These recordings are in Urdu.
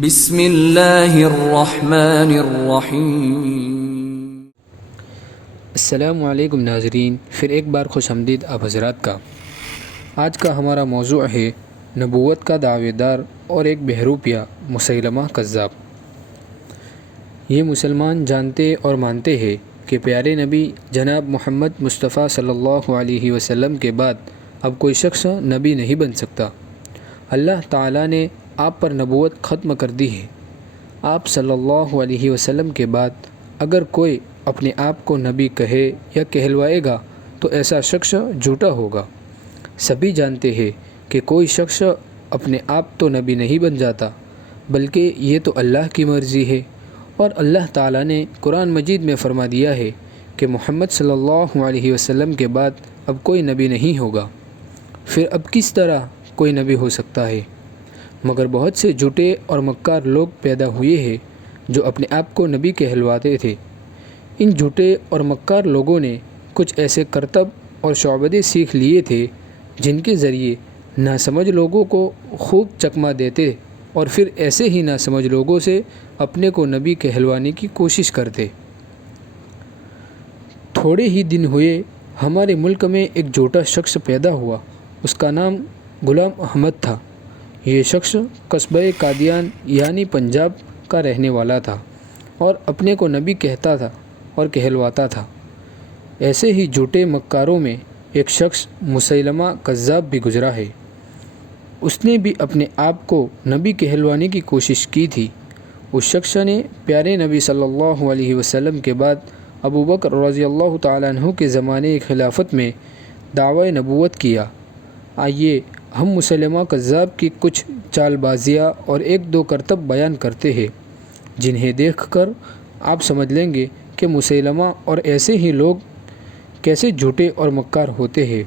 بسم اللہ الرحمن الرحیم۔ السلام علیکم ناظرین، پھر ایک بار خوش آمدید آپ حضرات کا۔ آج کا ہمارا موضوع ہے نبوت کا دعوے دار اور ایک بہروپیہ مسیلمہ کذاب۔ یہ مسلمان جانتے اور مانتے ہیں کہ پیارے نبی جناب محمد مصطفیٰ صلی اللہ علیہ وسلم کے بعد اب کوئی شخص نبی نہیں بن سکتا۔ اللہ تعالیٰ نے آپ پر نبوت ختم کر دی ہے۔ آپ صلی اللہ علیہ وسلم کے بعد اگر کوئی اپنے آپ کو نبی کہے یا کہلوائے گا تو ایسا شخص جھوٹا ہوگا۔ سبھی جانتے ہیں کہ کوئی شخص اپنے آپ تو نبی نہیں بن جاتا، بلکہ یہ تو اللہ کی مرضی ہے، اور اللہ تعالیٰ نے قرآن مجید میں فرما دیا ہے کہ محمد صلی اللہ علیہ وسلم کے بعد اب کوئی نبی نہیں ہوگا۔ پھر اب کس طرح کوئی نبی ہو سکتا ہے؟ مگر بہت سے جھوٹے اور مکار لوگ پیدا ہوئے ہیں جو اپنے آپ کو نبی کہلواتے تھے۔ ان جھوٹے اور مکار لوگوں نے کچھ ایسے کرتب اور شعبدے سیکھ لیے تھے جن کے ذریعے ناسمجھ لوگوں کو خوب چکما دیتے اور پھر ایسے ہی ناسمجھ لوگوں سے اپنے کو نبی کہلوانے کی کوشش کرتے۔ تھوڑے ہی دن ہوئے ہمارے ملک میں ایک جھوٹا شخص پیدا ہوا۔ اس کا نام غلام احمد تھا۔ یہ شخص قصبہ قادیان یعنی پنجاب کا رہنے والا تھا اور اپنے کو نبی کہتا تھا اور کہلواتا تھا۔ ایسے ہی جھوٹے مکاروں میں ایک شخص مسیلمہ کذاب بھی گزرا ہے۔ اس نے بھی اپنے آپ کو نبی کہلوانے کی کوشش کی تھی۔ اس شخص نے پیارے نبی صلی اللہ علیہ وسلم کے بعد ابو بکر رضی اللہ تعالیٰ عنہ کے زمانے خلافت میں دعوی نبوت کیا۔ آئیے ہم مسیلمہ کذاب کی کچھ چال بازیاں اور ایک دو کرتب بیان کرتے ہیں جنہیں دیکھ کر آپ سمجھ لیں گے کہ مسیلمہ اور ایسے ہی لوگ کیسے جھوٹے اور مکار ہوتے ہیں۔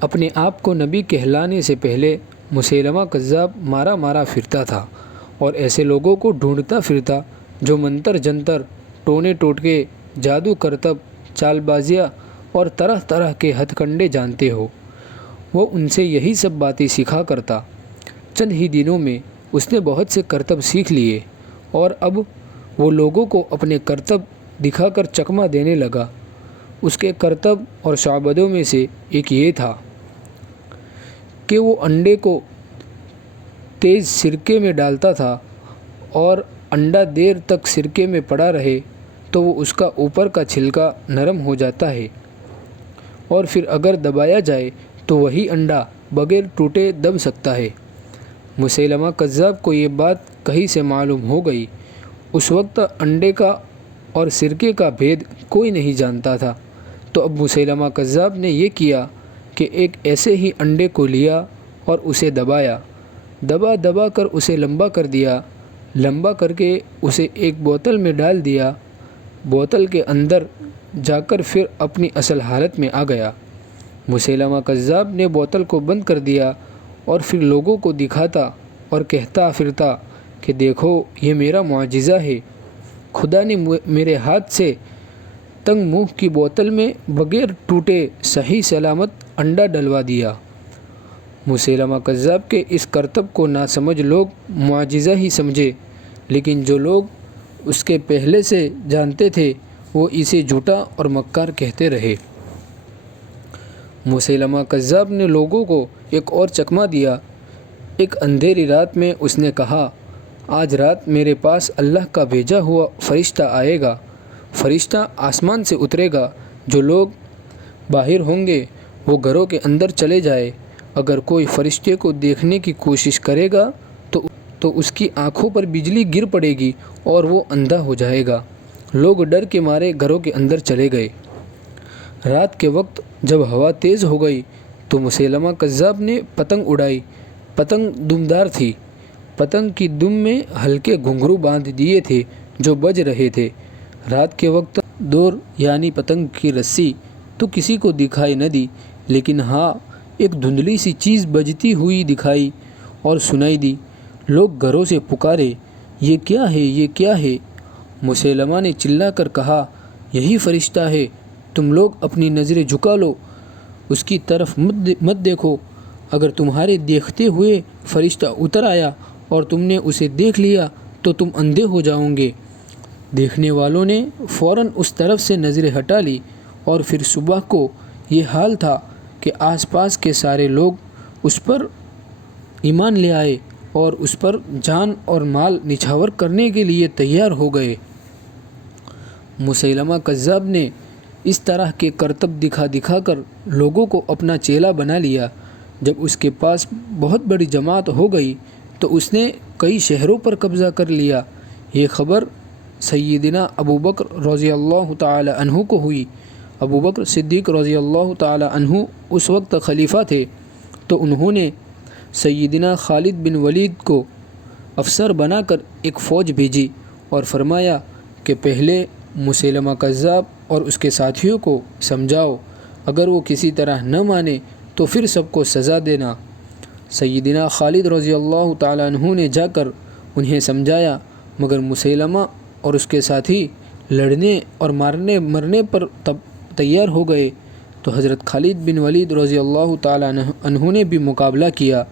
اپنے آپ کو نبی کہلانے سے پہلے مسیلمہ کذاب مارا مارا پھرتا تھا اور ایسے لوگوں کو ڈھونڈتا پھرتا جو منتر جنتر، ٹونے ٹوٹکے، جادو کرتب، چال بازیاں اور طرح طرح کے ہتھ کنڈے جانتے ہو۔ وہ ان سے یہی سب باتیں سیکھا کرتا۔ چند ہی دنوں میں اس نے بہت سے کرتب سیکھ لیے اور اب وہ لوگوں کو اپنے کرتب دکھا کر چکما دینے لگا۔ اس کے کرتب اور شعبدوں میں سے ایک یہ تھا کہ وہ انڈے کو تیز سرکے میں ڈالتا تھا اور انڈا دیر تک سرکے میں پڑا رہے تو وہ اس کا اوپر کا چھلکا نرم ہو جاتا ہے، اور پھر اگر دبایا جائے تو وہی انڈا بغیر ٹوٹے دب سکتا ہے۔ مسیلمہ کذاب کو یہ بات کہیں سے معلوم ہو گئی۔ اس وقت انڈے کا اور سرکے کا بھید کوئی نہیں جانتا تھا، تو اب مسیلمہ کذاب نے یہ کیا کہ ایک ایسے ہی انڈے کو لیا اور اسے دبایا، دبا دبا کر اسے لمبا کر دیا، لمبا کر کے اسے ایک بوتل میں ڈال دیا، بوتل کے اندر جا کر پھر اپنی اصل حالت میں آ گیا۔ مسیلمہ کذاب نے بوتل کو بند کر دیا اور پھر لوگوں کو دکھاتا اور کہتا پھرتا کہ دیکھو یہ میرا معجزہ ہے، خدا نے میرے ہاتھ سے تنگ منہ کی بوتل میں بغیر ٹوٹے صحیح سلامت انڈا ڈلوا دیا۔ مسیلمہ کذاب کے اس کرتب کو ناسمجھ لوگ معجزہ ہی سمجھے، لیکن جو لوگ اس کے پہلے سے جانتے تھے وہ اسے جھوٹا اور مکار کہتے رہے۔ مسیلمہ کذاب نے لوگوں کو ایک اور چکما دیا۔ ایک اندھیری رات میں اس نے کہا، آج رات میرے پاس اللہ کا بھیجا ہوا فرشتہ آئے گا، فرشتہ آسمان سے اترے گا، جو لوگ باہر ہوں گے وہ گھروں کے اندر چلے جائے، اگر کوئی فرشتے کو دیکھنے کی کوشش کرے گا تو اس کی آنکھوں پر بجلی گر پڑے گی اور وہ اندھا ہو جائے گا۔ لوگ ڈر کے مارے گھروں کے اندر چلے گئے۔ رات کے وقت جب ہوا تیز ہو گئی تو مسیلمہ کذاب نے پتنگ اڑائی۔ پتنگ دمدار تھی۔ پتنگ کی دم میں ہلکے گھنگرو باندھ دیے تھے جو بج رہے تھے۔ رات کے وقت دور یعنی پتنگ کی رسی تو کسی کو دکھائی نہ دی، لیکن ہاں ایک دھندلی سی چیز بجتی ہوئی دکھائی اور سنائی دی۔ لوگ گھروں سے پکارے، یہ کیا ہے، یہ کیا ہے؟ مسیلمہ نے چلا کر کہا، یہی فرشتہ ہے، تم لوگ اپنی نظریں جھکا لو، اس کی طرف مت دیکھو۔ اگر تمہارے دیکھتے ہوئے فرشتہ اتر آیا اور تم نے اسے دیکھ لیا تو تم اندھے ہو جاؤ گے۔ دیکھنے والوں نے فوراً اس طرف سے نظریں ہٹا لی اور پھر صبح کو یہ حال تھا کہ آس پاس کے سارے لوگ اس پر ایمان لے آئے اور اس پر جان اور مال نچھاور کرنے کے لیے تیار ہو گئے۔ مسیلمہ کذاب نے اس طرح کے کرتب دکھا کر لوگوں کو اپنا چیلا بنا لیا۔ جب اس کے پاس بہت بڑی جماعت ہو گئی تو اس نے کئی شہروں پر قبضہ کر لیا۔ یہ خبر سیدنا ابو بکر رضی اللہ تعالی عنہ کو ہوئی۔ ابو بکر صدیق رضی اللہ تعالی عنہ اس وقت خلیفہ تھے، تو انہوں نے سیدنا خالد بن ولید کو افسر بنا کر ایک فوج بھیجی اور فرمایا کہ پہلے مسیلمہ کذاب اور اس کے ساتھیوں کو سمجھاؤ، اگر وہ کسی طرح نہ مانے تو پھر سب کو سزا دینا۔ سیدنا خالد رضی اللہ تعالی عنہ نے جا کر انہیں سمجھایا، مگر مسیلمہ اور اس کے ساتھی لڑنے اور مرنے پر تیار ہو گئے، تو حضرت خالد بن ولید رضی اللہ تعالی عنہ نے بھی مقابلہ کیا،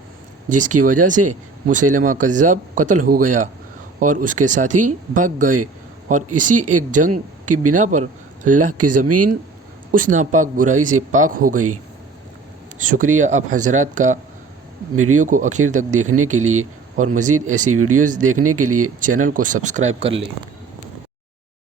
جس کی وجہ سے مسیلمہ کذاب قتل ہو گیا اور اس کے ساتھی بھاگ گئے، اور اسی ایک جنگ کی بنا پر اللہ کی زمین اس ناپاک برائی سے پاک ہو گئی۔ شکریہ آپ حضرات کا ویڈیو کو آخر تک دیکھنے کے لیے، اور مزید ایسی ویڈیوز دیکھنے کے لیے چینل کو سبسکرائب کر لیں۔